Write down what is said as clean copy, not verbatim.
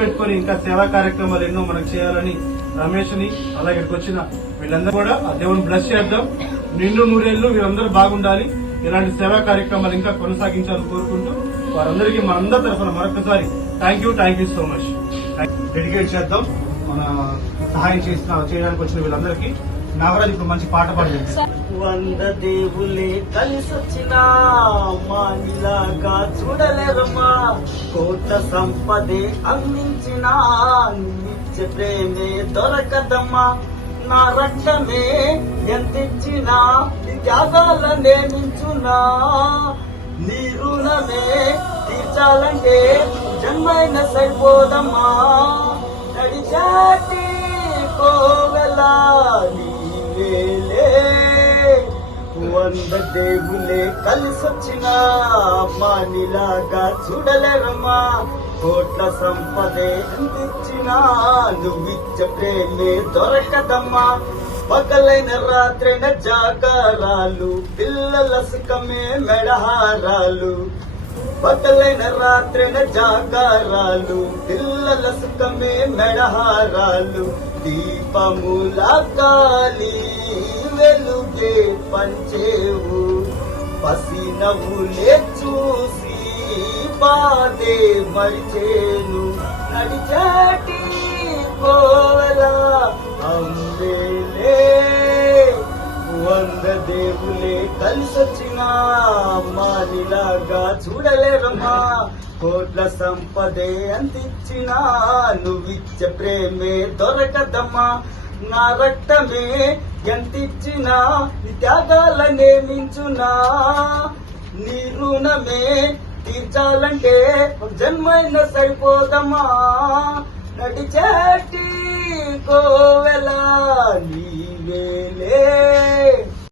పెట్టుకుని ఇంకా సేవా కార్యక్రమాలు ఎన్నో మనకు చేయాలని రమేష్ ని అలాగే ఇక్కడికి వచ్చిన వీళ్ళందరూ కూడా ఆ దేవుని బ్లెస్ చేద్దాం. నిండు నూరేళ్లు వీరందరూ బాగుండాలి. ఇలాంటి సేవా కార్యక్రమాలు ఇంకా కొనసాగించాలని కోరుకుంటూ వారందరికీ మనందరి తరఫున మరొకసారి thank you so much dedicate చేద్దాం. మన సహాయం చేయడానికి వచ్చిన వీళ్ళందరికీ నాగరాజు ఇప్పుడు మంచి పాట పాడలేదు. 100 దేవులే కలిసొచ్చిన మానిలాగా చూడలేరమ్మా, కోట సంపదే అందించిన నిత్య ప్రేమే దొరకదమ్మా, నా రక్తమే ఎంతిచ్చినా త్యాగాలనే నించున్నా, నీ రుణమే తీర్చాలంటే జన్మైన సరిపోదమ్మా, నడిచాటి కోవెలా నీవేలే, 100 దేవులే కలిసొచ్చిన మానిలాగా చూడలేరమ్మా, కోట్ల సంపదే అందించిన నువ్విచ్చ ప్రేమే దొరకదమ్మా, పగలైన రాత్రైన జాగారాలు పిల్లల సుఖమే మెడహారాలు, పగలైన రాత్రైన జాగారాలు పిల్లల సుఖమే మెడహారాలు, దీపముల గాలి వెలుగే పంచేవు, పసినవులే చూసి బాధే మరిచేను, నడిచాటి కోవెలా అంబేలే, 100 దేవులే కలిసొచ్చిన మానిలాగా చూడలేరమ్మా, కోట్ల సంపదే అందించిన నువ్విచ్చ ప్రేమే దొరకదమ్మా, నా రక్తమే ఎంతిచ్చినా త్యాగాలనే మించునా, నీ రుణమే తీర్చాలంటే జన్మైన సరిపోదమ్మా, నడిచే